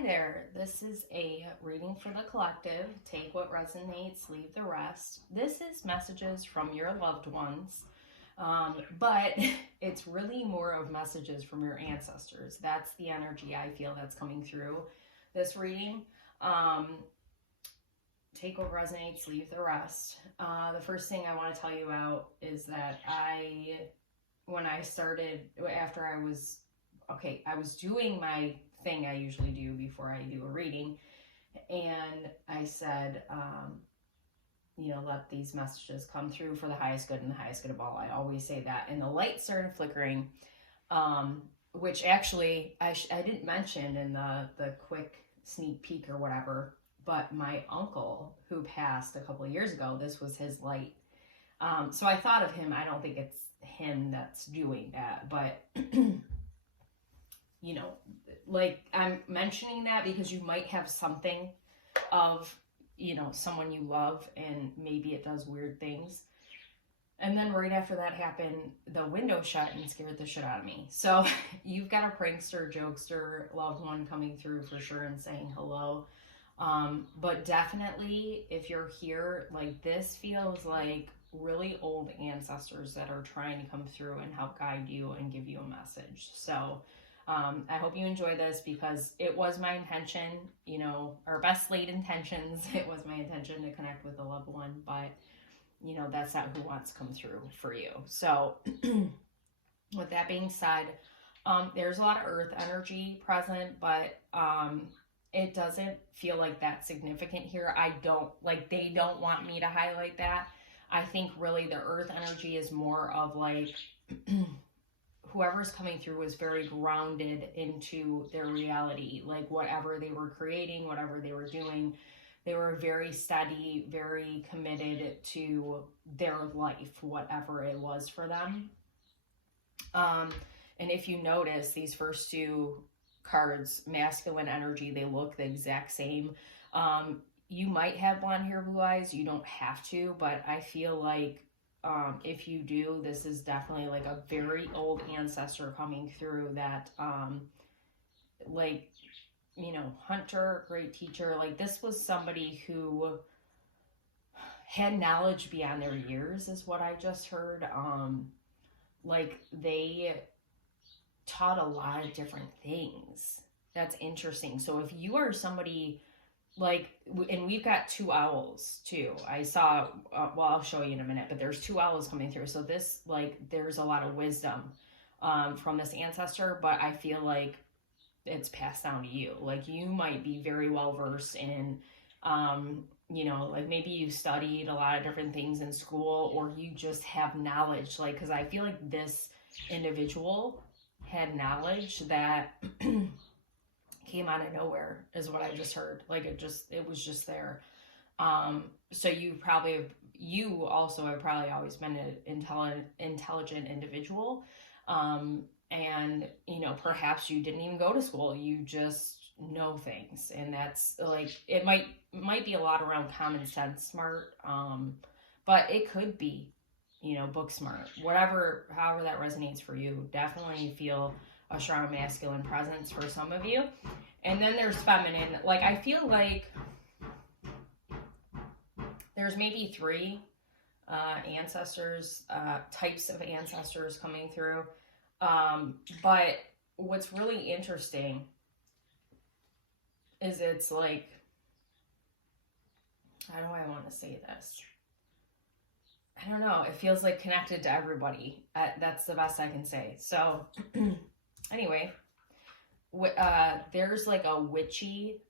Hi there. This is a reading for the collective. Take what resonates, leave the rest. This is messages from your loved ones, but it's really more of messages from your ancestors. That's the energy I feel that's coming through this reading. Take what resonates, leave the rest. The first thing I want to tell you about is that when I started, after I was doing my thing I usually do before I do a reading, and I said, let these messages come through for the highest good and the highest good of all. I always say that. And the light started flickering, which actually I didn't mention in the quick sneak peek or whatever, but my uncle who passed a couple of years ago, this was his light. So I thought of him. I don't think it's him that's doing that, but like I'm mentioning that because you might have something of, someone you love and maybe it does weird things. And then right after that happened, the window shut and scared the shit out of me. So you've got a prankster, jokester, loved one coming through for sure and saying hello. But definitely if you're here, like this feels like really old ancestors that are trying to come through and help guide you and give you a message. So I hope you enjoy this because it was my intention, our best laid intentions. It was my intention to connect with a loved one, but that's not who wants to come through for you. So with that being said, there's a lot of earth energy present, but it doesn't feel like that significant here. They don't want me to highlight that. I think really the earth energy is more of like, whoever's coming through was very grounded into their reality, like whatever they were creating, whatever they were doing, they were very steady, very committed to their life, whatever it was for them. And if you notice these first two cards, masculine energy, they look the exact same. You might have blonde hair, blue eyes, you don't have to, but I feel like if you do, this is definitely like a very old ancestor coming through that, hunter, great teacher. Like this was somebody who had knowledge beyond their years is what I just heard. Like they taught a lot of different things. That's interesting. So if you are somebody and we've got two owls too. I saw, I'll show you in a minute, but there's two owls coming through. So this, there's a lot of wisdom from this ancestor, but I feel like it's passed down to you. Like you might be very well versed in, maybe you studied a lot of different things in school, or you just have knowledge. Because I feel like this individual had knowledge that came out of nowhere is what I just heard. It was just there. So you also have probably always been an intelligent individual. And perhaps you didn't even go to school. You just know things. And that's it might be a lot around common sense smart. But it could be, book smart, however that resonates for you. Definitely feel a strong masculine presence for some of you. And then there's feminine. I feel like there's maybe three ancestors, types of ancestors coming through. But what's really interesting is it's how do I want to say this? I don't know. It feels like connected to everybody. That's the best I can say. So anyway, there's a witchy,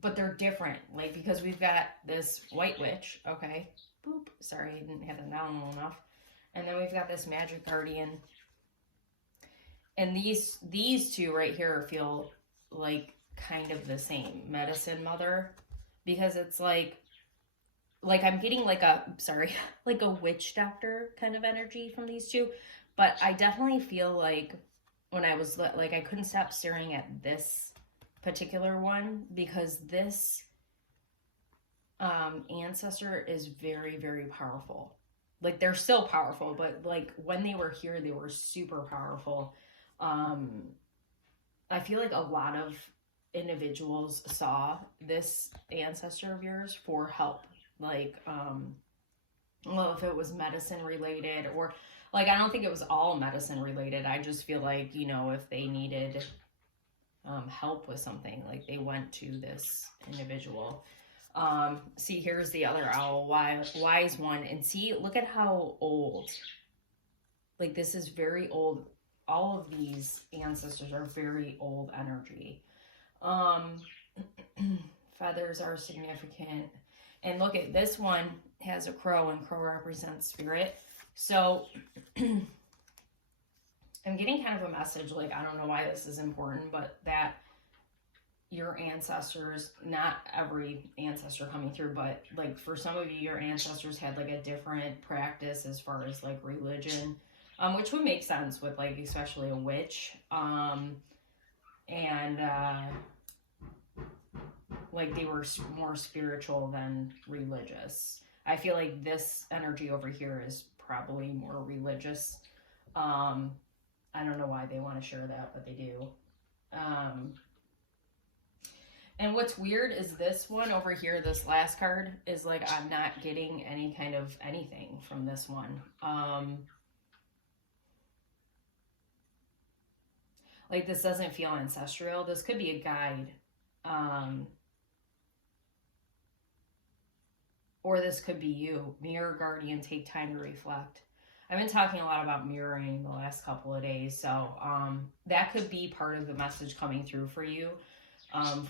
but they're different. Because we've got this white witch. Okay. Boop. Sorry, I didn't have it down well enough. And then we've got this magic guardian. And these two right here feel kind of the same. Medicine mother. Because it's I'm getting a witch doctor kind of energy from these two. But I definitely feel when I was I couldn't stop staring at this particular one because this ancestor is very, very powerful. They're still powerful, but when they were here, they were super powerful. I feel like a lot of individuals saw this ancestor of yours for help. Like, well, if it was medicine related, or like, I don't think it was all medicine related. I just feel like, you know, if they needed help with something, like they went to this individual. See, here's the other owl, wise one. And see, look at how old. Like, this is very old. All of these ancestors are very old energy. Feathers are significant. And look at this one, has a crow, and crow represents spirit. So I'm getting kind of a message, like, I don't know why this is important, but that your ancestors, not every ancestor coming through, but like for some of you, your ancestors had like a different practice as far as like religion, which would make sense with like especially a witch, and like they were more spiritual than religious. I feel like this energy over here is probably more religious. I don't know why they want to share that, but they do. And what's weird is this one over here, this last card, is like, I'm not getting any kind of anything from this one. Like, this doesn't feel ancestral. This could be a guide. Or this could be you. Mirror, guardian, take time to reflect. I've been talking a lot about mirroring the last couple of days. So that could be part of the message coming through for you.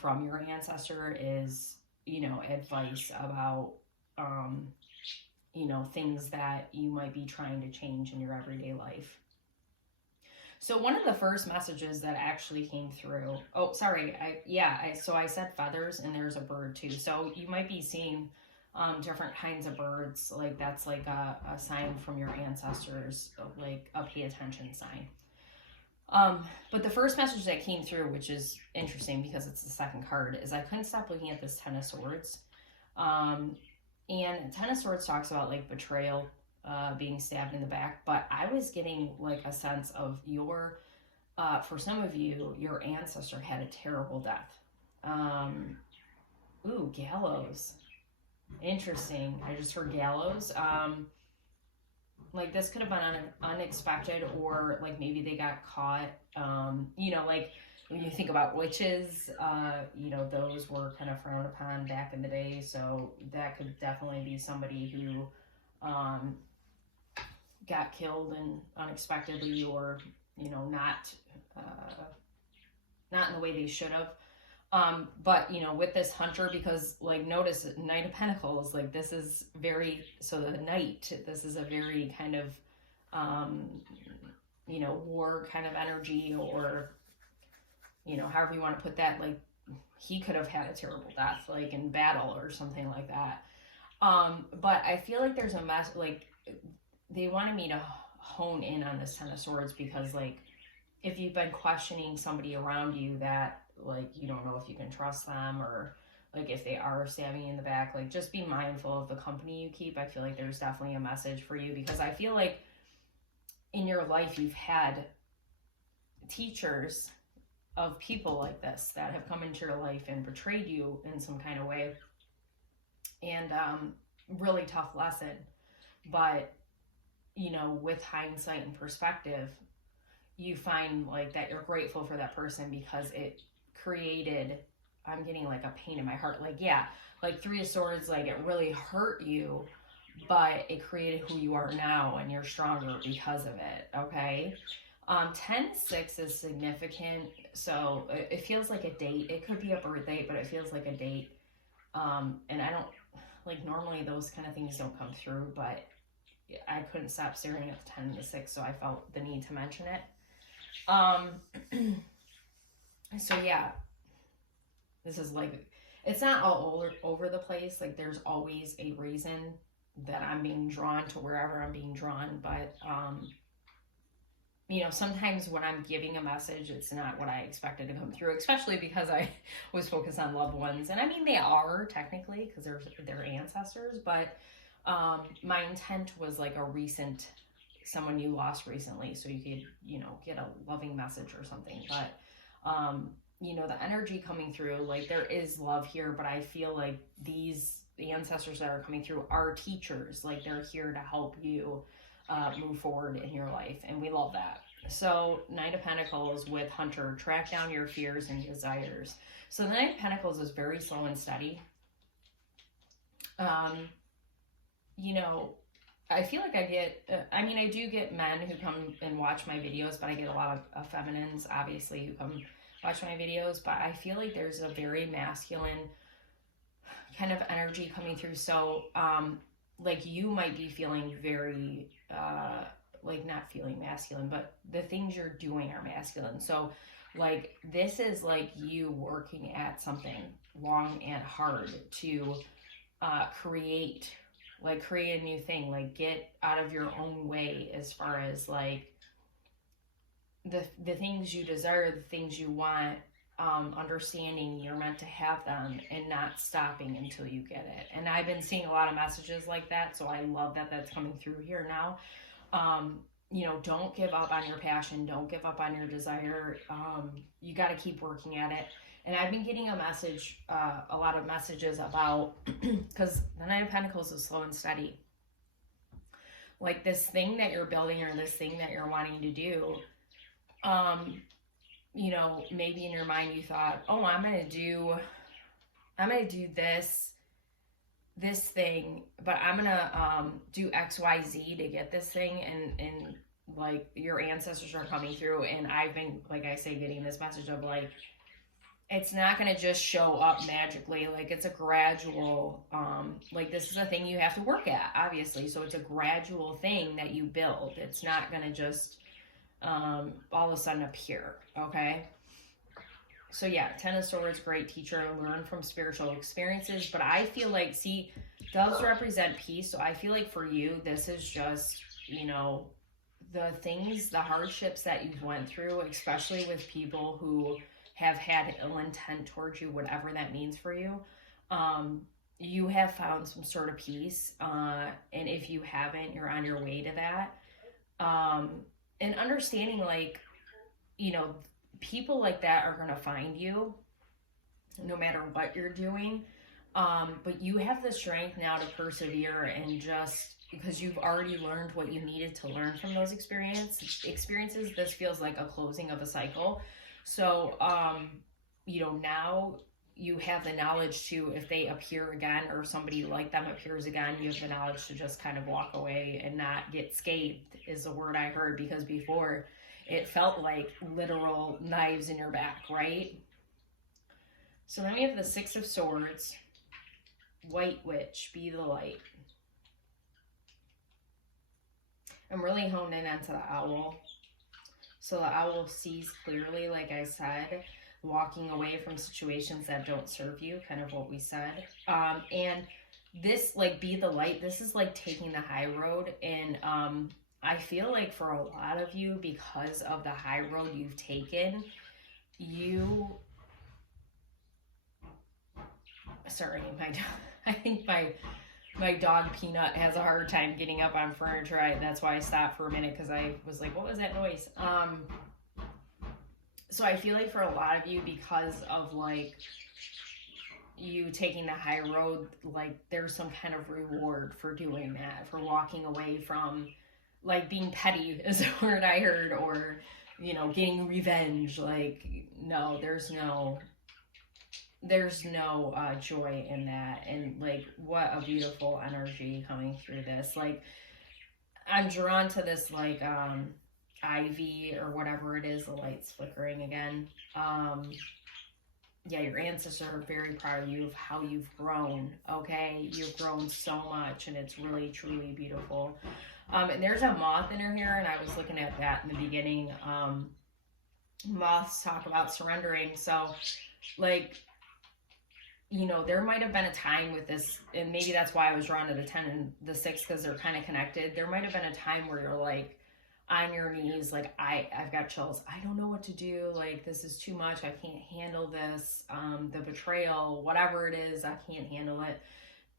From your ancestor is, you know, advice about, you know, things that you might be trying to change in your everyday life. So one of the first messages that actually came through, oh, sorry, so I said feathers, and there's a bird too. So you might be seeing different kinds of birds. Like, that's like a sign from your ancestors, like a pay attention sign. But the first message that came through, which is interesting because it's the second card, is I couldn't stop looking at this Ten of Swords. And Ten of Swords talks about like betrayal, being stabbed in the back, but I was getting like a sense of your, for some of you, your ancestor had a terrible death. Ooh, gallows. Interesting. I just heard gallows. Like, this could have been unexpected, or like maybe they got caught. You know, like when you think about witches, you know, those were kind of frowned upon back in the day. So that could definitely be somebody who got killed and unexpectedly, or, you know, not in the way they should have. But, you know, with this hunter, because like, notice Knight of Pentacles, like this is very, so the Knight, this is a very kind of, you know, war kind of energy, or, you know, however you want to put that. Like, he could have had a terrible death, like in battle or something like that. But I feel like there's a mess, like they wanted me to hone in on this Ten of Swords, because like, if you've been questioning somebody around you that, like, you don't know if you can trust them, or like if they are stabbing you in the back, like, just be mindful of the company you keep. I feel like there's definitely a message for you, because I feel like in your life you've had teachers of people like this that have come into your life and betrayed you in some kind of way, and really tough lesson. But, you know, with hindsight and perspective, you find like that you're grateful for that person, because it created, I'm getting like a pain in my heart, like, yeah, like Three of Swords, like it really hurt you, but it created who you are now, and you're stronger because of it. Okay. 10-6 is significant. So it feels like a date. It could be a birth date, but it feels like a date. And I don't, like, normally those kind of things don't come through, but I couldn't stop staring at the 10 and the 6, so I felt the need to mention it. So yeah, this is like, it's not all over the place. Like, there's always a reason that I'm being drawn to wherever I'm being drawn. But, you know, sometimes when I'm giving a message, it's not what I expected to come through, especially because I was focused on loved ones. And I mean, they are technically, because they're ancestors, but my intent was like a recent, someone you lost recently, so you could, you know, get a loving message or something. But you know, the energy coming through, like there is love here, but I feel like the ancestors that are coming through are teachers. Like they're here to help you move forward in your life, and we love that. So Knight of Pentacles with Hunter, track down your fears and desires. So the Knight of Pentacles is very slow and steady. You know, I feel like I get, I do get men who come and watch my videos, but I get a lot of feminines, obviously, who come watch my videos, but I feel like there's a very masculine kind of energy coming through. So, like you might be feeling very, like not feeling masculine, but the things you're doing are masculine. So like, this is like you working at something long and hard to create a new thing, like get out of your own way as far as like the things you desire, the things you want, understanding you're meant to have them and not stopping until you get it. And I've been seeing a lot of messages like that, so I love that that's coming through here now. You know, don't give up on your passion, don't give up on your desire. You got to keep working at it. And I've been getting a lot of messages about, because the Knight of Pentacles is slow and steady. Like this thing that you're building or this thing that you're wanting to do, you know, maybe in your mind you thought, oh, I'm going to do this thing, but I'm going to do X, Y, Z to get this thing. And like your ancestors are coming through. And I've been, like I say, getting this message of like, it's not going to just show up magically. Like it's a gradual, like this is a thing you have to work at, obviously. So it's a gradual thing that you build. It's not going to just all of a sudden appear. Okay. So yeah, Ten of Swords, great teacher, learn from spiritual experiences. But I feel like, see, doves represent peace. So I feel like for you, this is just, you know, the things, the hardships that you've went through, especially with people who have had ill intent towards you, whatever that means for you, you have found some sort of peace. And if you haven't, you're on your way to that. And understanding, like, you know, people like that are going to find you no matter what you're doing. But you have the strength now to persevere, and just because you've already learned what you needed to learn from those experiences, this feels like a closing of a cycle. So, you know, now you have the knowledge to, if they appear again or somebody like them appears again, you have the knowledge to just kind of walk away and not get scathed, is the word I heard, because before it felt like literal knives in your back, right? So then we have the Six of Swords, White Witch, be the light. I'm really honed in onto the owl. So the owl sees clearly, like I said, walking away from situations that don't serve you, kind of what we said. And this, like, be the light, this is like taking the high road. And I feel like for a lot of you, because of the high road you've taken, sorry, I think my dog Peanut has a hard time getting up on furniture. That's why I stopped for a minute, because I was like, what was that noise? So I feel like for a lot of you, because of like you taking the high road, like there's some kind of reward for doing that, for walking away from like being petty is the word I heard, or, you know, getting revenge. Like, no, there's no joy in that. And like, what a beautiful energy coming through this. Like, I'm drawn to this, like, ivy or whatever it is, the light's flickering again. Yeah, your ancestors are very proud of you, of how you've grown. Okay, you've grown so much, and it's really truly beautiful. And there's a moth in her here, and I was looking at that in the beginning. Moths talk about surrendering. So like, you know, there might have been a time with this, and maybe that's why I was drawn to the 10 and the 6, because they're kind of connected. There might have been a time where you're like on your knees, like, I've got chills. I don't know what to do. Like, this is too much. I can't handle this. The betrayal, whatever it is, I can't handle it.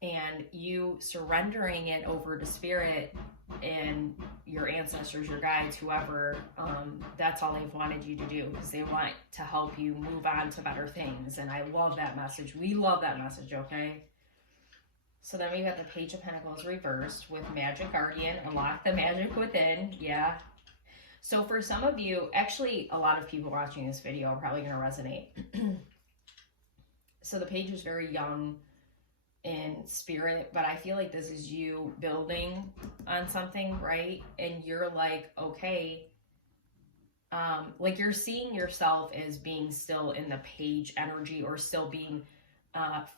And you surrendering it over to spirit and your ancestors, your guides, whoever, that's all they've wanted you to do, because they want to help you move on to better things. And I love that message. We love that message, okay? So then we got the Page of Pentacles reversed with Magic Guardian, unlock the magic within. Yeah. So for some of you, actually a lot of people watching this video are probably going to resonate. So the page is very young in spirit, but I feel like this is you building on something, right? And you're like, okay, like you're seeing yourself as being still in the page energy, or still being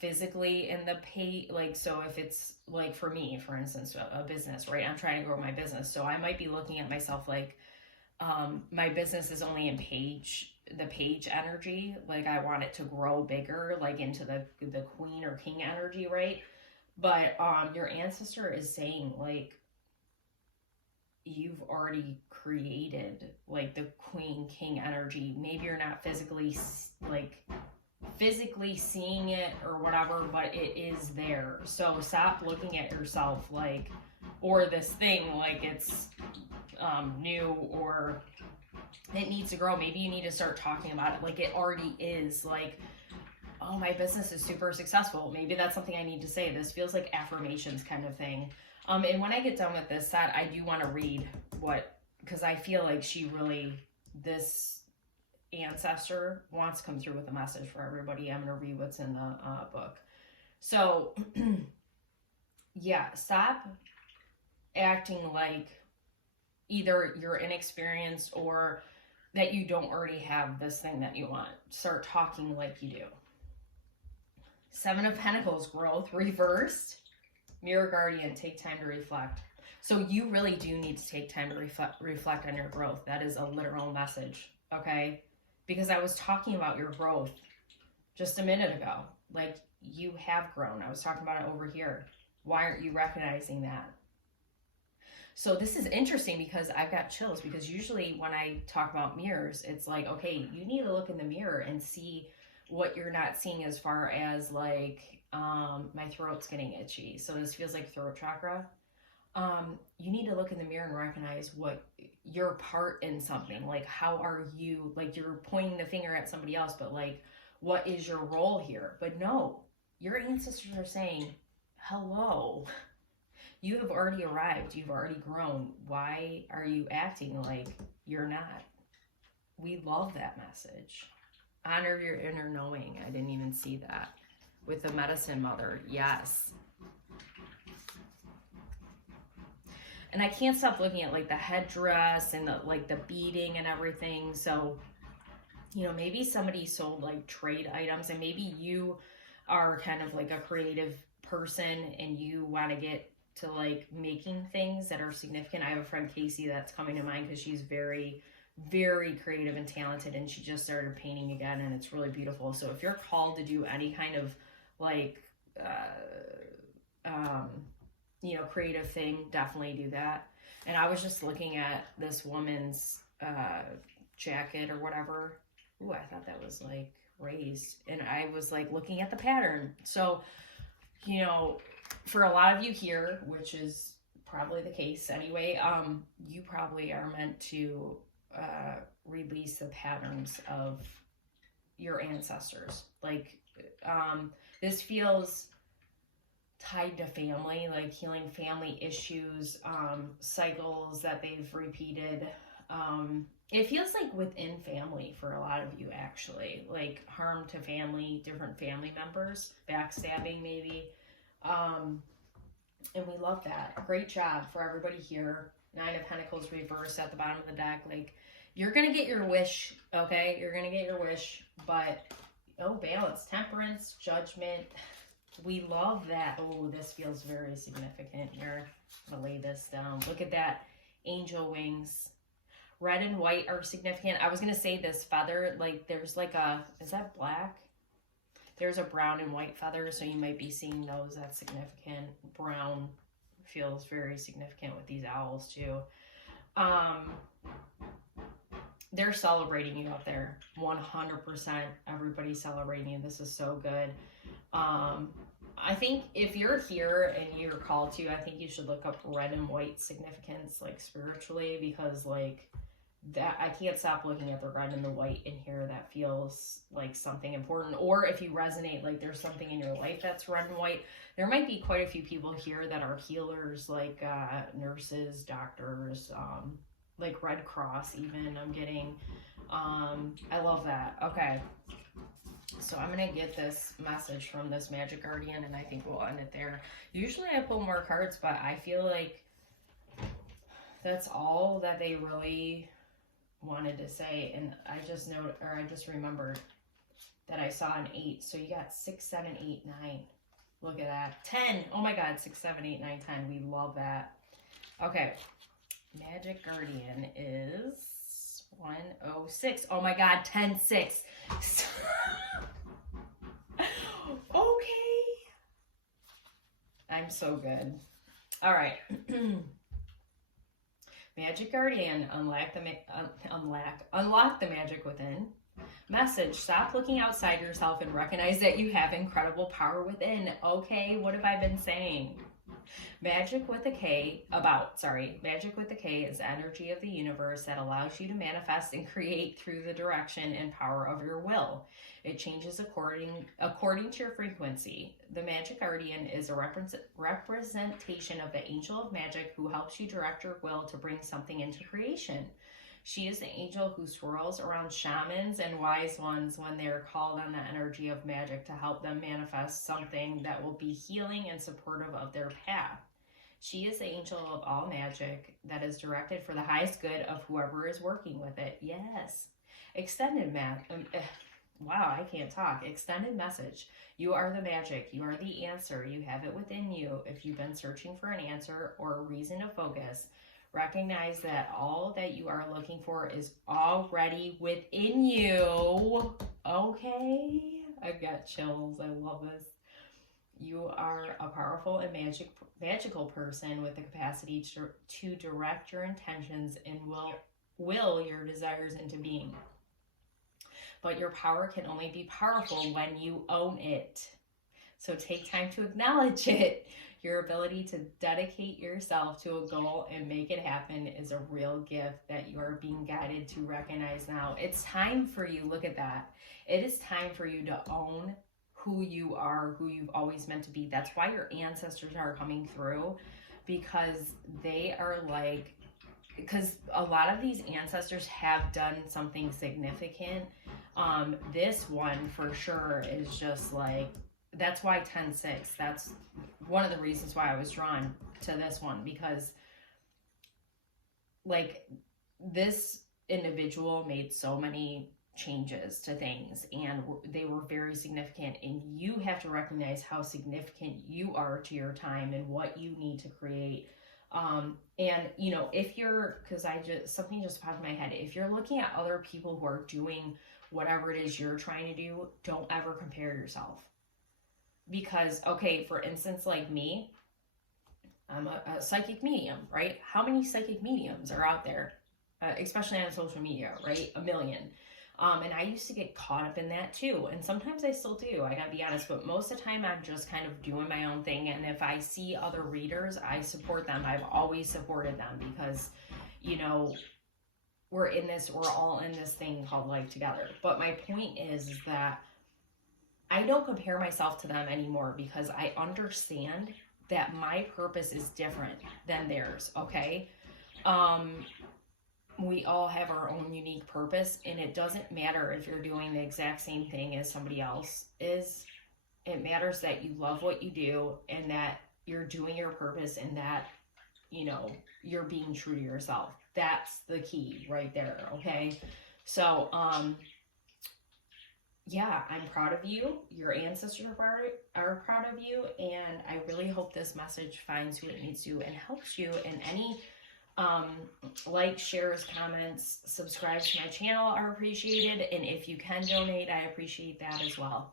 physically in the page. Like, so if it's like for me, for instance, a business, right? I'm trying to grow my business. So I might be looking at myself like, my business is only in the page energy. Like I want it to grow bigger, like into the queen or king energy, right? But your ancestor is saying like you've already created like the queen king energy. Maybe you're not physically seeing it or whatever, but it is there. So stop looking at yourself like, or this thing like it's new or it needs to grow. Maybe you need to start talking about it like it already is. Like, oh, my business is super successful. Maybe that's something I need to say. This feels like affirmations kind of thing. And when I get done with this set, I do want to read because I feel like this ancestor wants to come through with a message for everybody. I'm going to read what's in the book. So yeah, stop acting like either you're inexperienced or that you don't already have this thing that you want. Start talking like you do. 7 of Pentacles, growth, reversed. Mirror Guardian, take time to reflect. So you really do need to take time to reflect on your growth. That is a literal message, okay? Because I was talking about your growth just a minute ago. Like, you have grown. I was talking about it over here. Why aren't you recognizing that? So this is interesting because I've got chills, because usually when I talk about mirrors, it's like, okay, you need to look in the mirror and see what you're not seeing, as far as like, my throat's getting itchy. So this feels like throat chakra. You need to look in the mirror and recognize what your part in something, like how are you, like you're pointing the finger at somebody else, but like, what is your role here? But no, your ancestors are saying, hello. You have already arrived. You've already grown. Why are you acting like you're not? We love that message. Honor your inner knowing. I didn't even see that. With the medicine mother. Yes. And I can't stop looking at like the headdress and the like the beading and everything. So, you know, maybe somebody sold like trade items, and maybe you are kind of like a creative person and you want to get to like making things that are significant. I have a friend, Casey, that's coming to mind because she's very, very creative and talented, and she just started painting again, and it's really beautiful. So if you're called to do any kind of like, you know, creative thing, definitely do that. And I was just looking at this woman's jacket or whatever. Ooh, I thought that was like raised, and I was like looking at the pattern. So, you know, for a lot of you here, which is probably the case anyway, you probably are meant to release the patterns of your ancestors. Like, this feels tied to family, like healing family issues, cycles that they've repeated. It feels like within family for a lot of you, actually, like harm to family, different family members, backstabbing maybe. And we love that. Great job for everybody here. 9 of Pentacles reversed at the bottom of the deck. Like, you're going to get your wish, okay? You're going to get your wish, but, oh, balance, temperance, judgment. We love that. Oh, this feels very significant here. I'm going to lay this down. Look at that. Angel wings. Red and white are significant. I was going to say this feather, like, there's like a, is that black? There's a brown and white feather, so you might be seeing those. That's significant. Brown feels very significant with these owls, too. They're celebrating you up there. 100%. Everybody's celebrating you. This is so good. I think if you're here and you're called to, I think you should look up red and white significance, like spiritually, because like that, I can't stop looking at the red and the white in here that feels like something important. Or if you resonate, like there's something in your life that's red and white. There might be quite a few people here that are healers, like nurses, doctors, like Red Cross even, I'm getting. I love that. Okay. So I'm going to get this message from this Magic Guardian, and I think we'll end it there. Usually I pull more cards, but I feel like that's all that they really wanted to say. And I just remembered that I saw an 8. So you got 6, 7, 8, 9. Look at that. 10. Oh my God. 6, 7, 8, 9, 10. We love that. Okay. Magic Guardian is 106. Oh my God. 10, 6. Okay. I'm so good. All right. Magic Guardian, unlock the magic within. Message, stop looking outside yourself and recognize that you have incredible power within. Okay, what have I been saying? Magic with a K is energy of the universe that allows you to manifest and create through the direction and power of your will. It changes according to your frequency. The Magic Guardian is a representation of the angel of magic who helps you direct your will to bring something into creation. She is the angel who swirls around shamans and wise ones when they are called on the energy of magic to help them manifest something that will be healing and supportive of their path. She is the angel of all magic that is directed for the highest good of whoever is working with it. Yes. Wow, I can't talk. Extended message. You are the magic. You are the answer. You have it within you. If you've been searching for an answer or a reason to focus, recognize that all that you are looking for is already within you. Okay? I've got chills. I love this. You are a powerful and magical person with the capacity to direct your intentions and will your desires into being. But your power can only be powerful when you own it. So take time to acknowledge it. Your ability to dedicate yourself to a goal and make it happen is a real gift that you are being guided to recognize now. It's time for you. Look at that. It is time for you to own who you are, who you've always meant to be. That's why your ancestors are coming through, because they are like, because a lot of these ancestors have done something significant. This one for sure is just like, that's why 10-6, that's one of the reasons why I was drawn to this one, because like this individual made so many changes to things and they were very significant, and you have to recognize how significant you are to your time and what you need to create. And you know, if you're, because something just popped in my head, if you're looking at other people who are doing whatever it is you're trying to do, don't ever compare yourself. Because, okay, for instance, like me, I'm a psychic medium, right? How many psychic mediums are out there, especially on social media, right? A million. And I used to get caught up in that too. And sometimes I still do, I gotta be honest, but most of the time I'm just kind of doing my own thing. And if I see other readers, I support them. I've always supported them because, you know, we're all in this thing called life together. But my point is that I don't compare myself to them anymore, because I understand that my purpose is different than theirs, okay? We all have our own unique purpose, and it doesn't matter if you're doing the exact same thing as somebody else is. It matters that you love what you do and that you're doing your purpose and that, you know, you're being true to yourself. That's the key right there, okay? So, yeah, I'm proud of you. Your ancestors are proud of you, and I really hope this message finds who it needs to and helps you. And any like, shares, comments, subscribe to my channel are appreciated, and if you can donate, I appreciate that as well.